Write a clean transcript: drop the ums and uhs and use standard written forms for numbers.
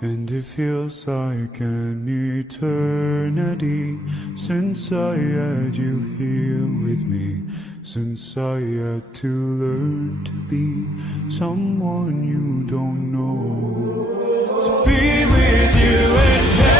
And it feels like an eternity since I had you here with me, since I had to learn to be someone you don't know. To be with you and